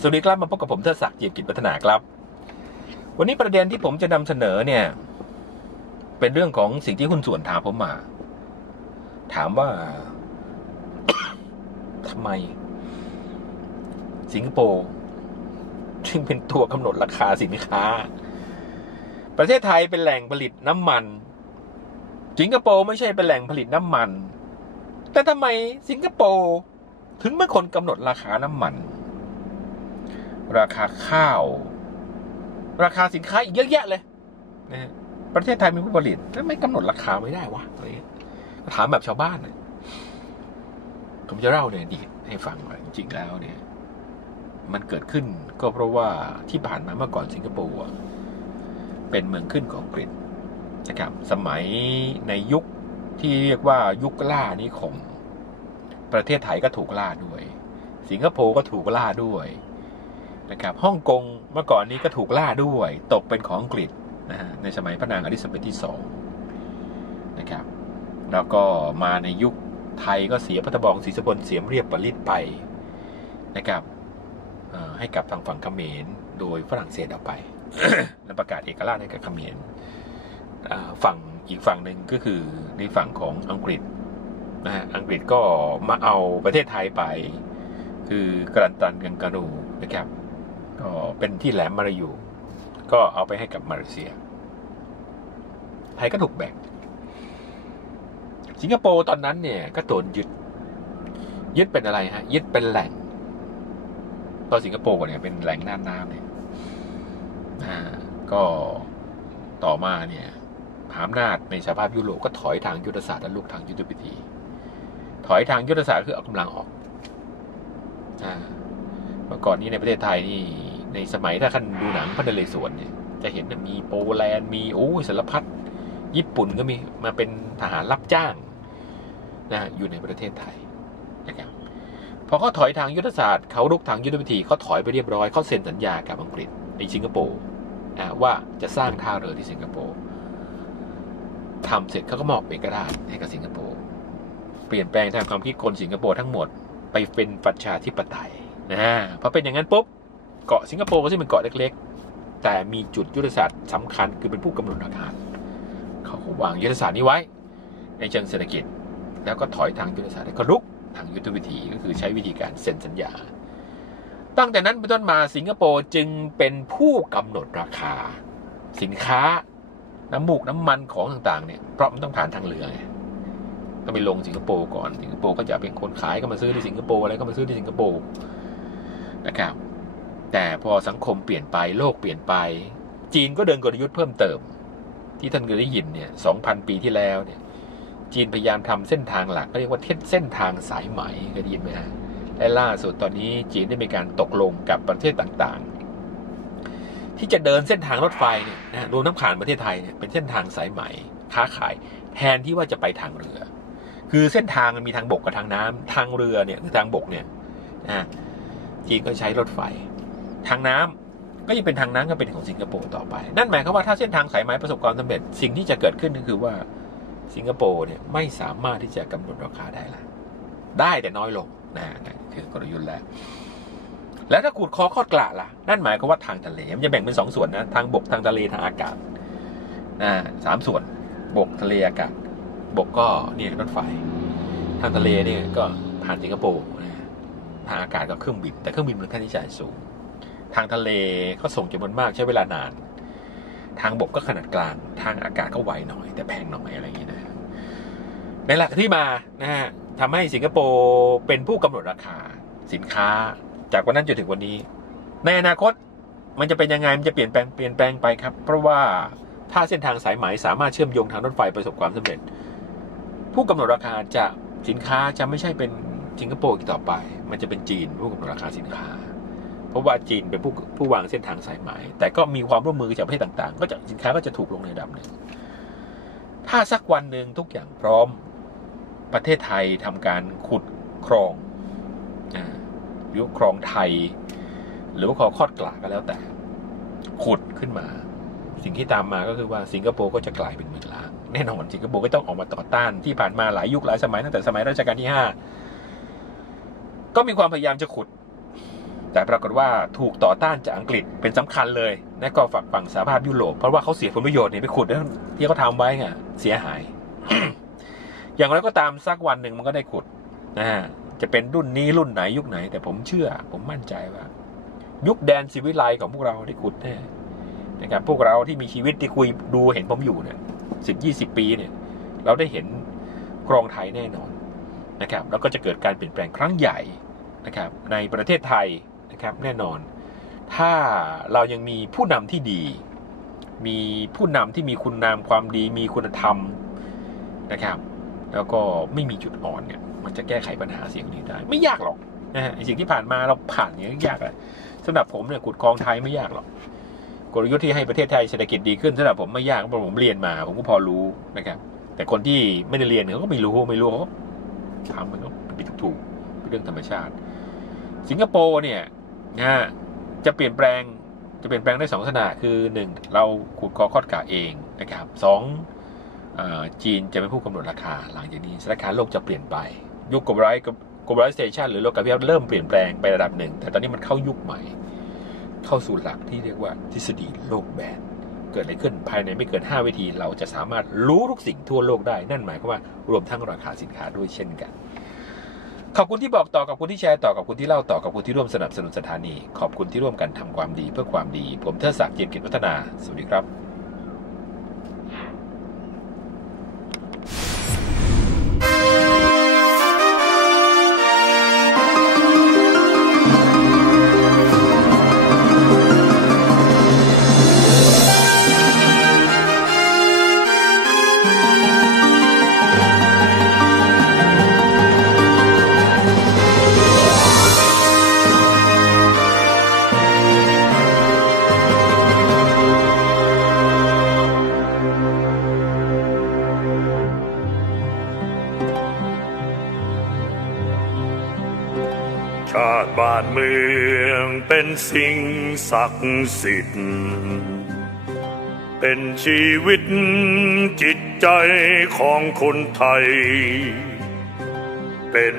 สวัสดีครับมาพบกับผมเทศศักดิ์เจียมกิจพัฒนาครับ วันนี้ประเด็นที่ผมจะนำเสนอเนี่ย เป็นเรื่องของสิ่งที่หุ้นส่วนถามผมมา ถามว่าทำไม สิงคโปร์จึงเป็นตัวกำหนดราคาสินค้า ประเทศไทยเป็นแหล่งผลิตน้ำมัน สิงคโปร์ไม่ใช่เป็นแหล่งผลิตน้ำมัน แต่ทำไมสิงคโปร์ถึงเป็นคนกำหนดราคาน้ำมัน ราคาข้าว ราคาสินค้าอีกเยอะแยะเลยนะประเทศไทยมีผู้ผลิตทำไม่กำหนดราคาไม่ได้วะอะไรเงี้ยถามแบบชาวบ้านนะผมจะเล่าในอดีให้ฟังว่าจริงแล้วเนี่ย มันเกิดขึ้นก็เพราะว่าที่ผ่านมาเมื่อก่อนสิงคโปร์เป็นเมืองขึ้นของอังกฤษนะครับ สมัยในยุคที่เรียกว่ายุคล่านิคม ประเทศไทยก็ถูกล่าด้วย สิงคโปร์ก็ถูกล่าด้วย นะครับฮ่องกงเมื่อก่อนนี้ก็ถูกล่าด้วย ตกเป็นของอังกฤษนะฮะในสมัยพระนางอลิซาเบธที่สองนะครับแล้วก็มาในยุคไทยก็เสียพระตบองศรีสบลเสียมเรียบปริตไปนะครับให้กับทางฝั่งเขมรโดยฝรั่งเศสเอาไปและประกาศเอกราชให้กับเขมรฝั่งอีกฝั่งหนึ่งก็คือในฝั่งของอังกฤษนะฮะอังกฤษก็มาเอาประเทศไทยไป คือกรันตันกังการูนะครับ ก็เป็นที่แหลมมารายูก็เอาไปให้กับมาเลเซีย ไทยก็ถูกแบ่ง สิงคโปร์ตอนนั้นเนี่ย ก็โดนยึด ยึดเป็นอะไรฮะ ยึดเป็นแหล่งตอนสิงคโปร์เนี่ยเป็นแหล่งน่านน้ำเนี่ยอ่าก็ต่อมาเนี่ยมหาอำนาจในสหภาพยุโรปก็ถอยทางยุทธศาสตร์และลูกทางยุทธวิธี ถอยทางยุทธศาสตร์คือเอากำลังออกอ่าเมื่อก่อนนี้ในประเทศไทยนี่ ในสมัยถ้าท่านดูหนังพระนเรศวรเนี่ยจะเห็นมีโปแลนด์มีโอ้สารพัดญี่ปุ่นก็มีมาเป็นทหารรับจ้างนะอยู่ในประเทศไทยนะครับพอเขาถอยทางยุทธศาสตร์เขาลุกทางยุทธวิธีเขาถอยไปเรียบร้อยเขาเซ็นสัญญากับอังกฤษในสิงคโปร์อ่าว่าจะสร้างท่าเรือที่สิงคโปร์ทำเสร็จเขาก็มอบเอกราชให้กับสิงคโปร์เปลี่ยนแปลงทางความคิดคนสิงคโปร์ทั้งหมดไปเป็นประชาธิปไตยนะพอเป็นอย่างนั้นปุ๊บ เกาะสิงคโปร์ก็ซึ่งเป็นเกาะเล็กๆ แต่มีจุดยุทธศาสตร์สำคัญคือเป็นผู้กำหนดราคาเขาก็วางยุทธศาสตร์นี้ไว้ ในเชิงเศรษฐกิจ แล้วก็ถอยทางยุทธศาสตร์แล้วก็ลุกทางยุทธวิธีก็คือใช้วิธีการเซ็นสัญญา ตั้งแต่นั้นเป็นต้นมาสิงคโปร์จึงเป็นผู้กำหนดราคา สินค้าน้ำมูกน้ำมันของต่างๆเนี่ยเพราะมันต้องผ่านทางเรือไงก็ไปลงสิงคโปร์ก่อนสิงคโปร์ก็จะเป็นคนขายก็มาซื้อที่สิงคโปร์อะไรก็มาซื้อที่สิงคโปร์นะครับ แต่พอสังคมเปลี่ยนไปโลกเปลี่ยนไป จีนก็เดินกลยุทธ์เพิ่มเติม ที่ท่านเคยได้ยินเนี่ยสองพันปีที่แล้วเนี่ย จีนพยายามทำเส้นทางหลักก็เรียกว่าเส้นทางสายไหมเคยได้ยินไหมฮะและล่าสุดตอนนี้จีนได้มีการตกลงกับประเทศต่างๆ ที่จะเดินเส้นทางรถไฟเนี่ยนะรวมทั้งผ่านประเทศไทยเนี่ยเป็นเส้นทางสายไหมค้าขาย แทนที่ว่าจะไปทางเรือ คือเส้นทางมันมีทางบกกับทางน้ำทางเรือเนี่ยคือทางบกเนี่ยนะจีนก็ใช้รถไฟ ทางน้ำก็ยังเป็นทางน้ำก็เป็นของสิงคโปร์ต่อไป นั่นหมายความว่าถ้าเส้นทางสายไหมประสบความสำเร็จสิ่งที่จะเกิดขึ้นก็คือว่าสิงคโปร์เนี่ยไม่สามารถที่จะกำหนดราคาได้ละได้แต่น้อยลงนะนั่นคือกลยุทธ์แล้ว แล้วถ้าขูดคอคอดกละล่ะ นั่นหมายความว่าทางทะเล มันจะแบ่งเป็นสองส่วนนะ ทางบกทางทะเลทางอากาศนะสามส่วน บกทะเลอากาศ บกก็เนี่ยรถไฟ ทางทะเลเนี่ยก็ผ่านสิงคโปร์นะทางอากาศก็เครื่องบิน แต่เครื่องบินมันค่าใช้จ่ายสูง ทางทะเลก็ส่งจำนวนมากใช้เวลานาน ทางบกก็ขนาดกลาง ทางอากาศก็ไวหน่อย แต่แพงหน่อยอะไรอย่างนี้นะนี่แหละที่มานะฮะทำให้สิงคโปร์เป็นผู้กำหนดราคาสินค้า จากวันนั้นจนถึงวันนี้ ในอนาคตมันจะเป็นยังไงมันจะเปลี่ยนแปลงเปลี่ยนแปลงไปครับ เพราะว่าถ้าเส้นทางสายไหมสามารถเชื่อมโยงทางรถไฟประสบความสำเร็จ ผู้กำหนดราคาจะสินค้าจะไม่ใช่เป็นสิงคโปร์อีกต่อไป มันจะเป็นจีนผู้กำหนดราคาสินค้า ราะว่าจีนเป็นผู้ผู้วางเส้นทางสายไหมแต่ก็มีความร่วมมือจากประเทศต่างๆ ก็จะสินค้าก็จะถูกลงในระดับหนึ่งถ้าสักวันหนึ่งทุกอย่างพร้อมประเทศไทยทำการขุดครองอ่าหรือครองไทย หรือว่าคอคอดกลาก็แล้วแต่ ขุดขึ้นมา สิ่งที่ตามมาก็คือว่าสิงคโปร์ก็จะกลายเป็นเมืองล้างแน่นอนสิงคโปร์ก็ต้องออกมาต่อต้านที่ผ่านมาหลายยุคหลายสมัยตั้งแต่สมัยรัชกาลที่ห้าก็มีความพยายามจะขุด แต่ปรากฏว่าถูกต่อต้านจากอังกฤษเป็นสำคัญเลยและก็ฝั่งฝั่งสหภาพยุโรปเพราะว่าเขาเสียผลประโยชน์เนี่ยไปขุดที่เขาทาไว้ไงเสียหาย อย่างไรก็ตามสักวันหนึ่งมันก็ได้ขุดนะฮะจะเป็นรุ่นนี้รุ่นไหนยุคไหน แต่ผมเชื่อ ผมมั่นใจว่า ยุคแดนสิวิไลของพวกเราได้ขุดแน่นะครับพวกเราที่มีชีวิตที่คุยดูเห็นผมอยู่เนี่ยสิบยี่สิบปีเนี่ย เราได้เห็นกรองไทยแน่นอนนะครับ แล้วก็จะเกิดการเปลี่ยนแปลงครั้งใหญ่นะครับ ในประเทศไทย นะครับแน่นอน ถ้าเรายังมีผู้นำที่ดี มีผู้นำที่มีคุณนามความดี มีคุณธรรมนะครับ แล้วก็ไม่มีจุดอ่อนเนี่ยมันจะแก้ไขปัญหาเสียงนี้ได้ ไม่ยากหรอกนะฮะสิ่งที่ผ่านมาเราผ่านอย่างยากเลยสำหรับผมเนี่ยขุดคลองไทยไม่ยากหรอกกลยุทธ์ที่ให้ประเทศไทยเศรษฐกิจดีขึ้นสำหรับผมไม่ยากเพราะผมเรียนมา ผมก็พอรู้นะครับแต่คนที่ไม่ได้เรียนเขาก็ไม่รู้ไม่รู้เขาทำมันก็ผิดถูกเป็นเรื่องธรรมชาติ สิงคโปร์เนี่ย นะจะเปลี่ยนแปลงจะเปลี่ยนแปลงได้สองลักษณะคือหนึ่งเราขุดคอคอดกาเองนะครับสองจีนจะเป็นผู้กำหนดราคา หลังจากนี้สถานกาโลกจะเปลี่ยนไป ยุคกบไรกับ globalization หรือโลกาภิวัตน์เริ่มเปลี่ยนแปลงไประดับหนึ่ง แต่ตอนนี้มันเข้ายุคใหม่ เข้าสู่หลักที่เรียกว่าทฤษฎีโลกแบนเกิดอะไรขึ้นภายในไม่เกิน 5 วิธี เราจะสามารถรู้ทุกสิ่งทั่วโลกได้ นั่นหมายความว่ารวมทั้งราคาสินค้าด้วยเช่นกัน ขอบคุณที่บอกต่อกับคุณที่แชร์ต่อกับคุณที่เล่าต่อกับคุณที่ร่วมสนับสนุนสถานี ขอบคุณที่ร่วมกันทำความดีเพื่อความดี ผมเทิดศักดิ์เกียมกิจวัฒนา สวัสดีครับ สิ่งศักดิ์สิทธิ์เป็นชีวิตจิตใจของคนไทย เป็น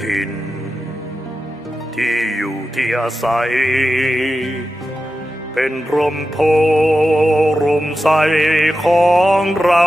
ถิ่น ที่อยู่ที่อาศัย เป็นร่มโพรมใสของเรา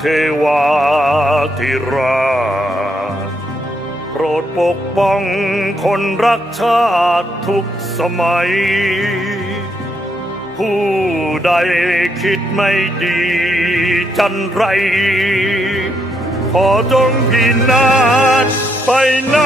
เทวาธิราชโปรดปกป้องคนรักชาติทุกสมัย ผู้ใดคิดไม่ดีจันไร ขอจงพินาศไปใน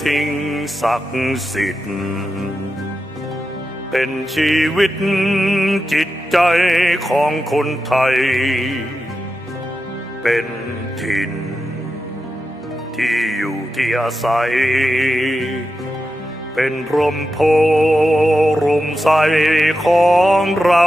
สิ่งศักดิ์สิทธิ์ เป็นชีวิตจิตใจของคนไทย เป็นถิ่น ที่อยู่ที่อาศัย เป็นพรมโพรมใสของเรา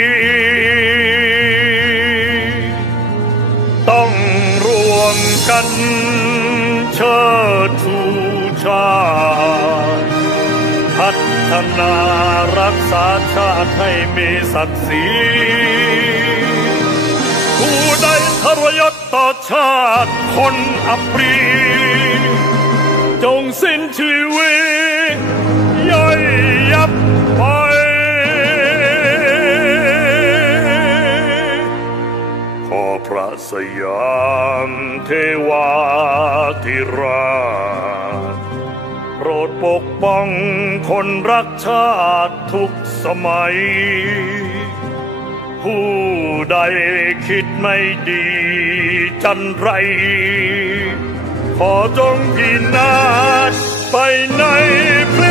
กันเชิดชูชาติพัฒนารักษาชาติให้มีศักดิ์ศรีผู้ใดทรยศต่อชาติคนอัปรีจงสิ้นชีวิต สยามเทวาธิราชโปรดปกป้องคนรักชาติทุกสมัย ผู้ใดคิดไม่ดีจันไร ขอจงพินาศไปในพริบ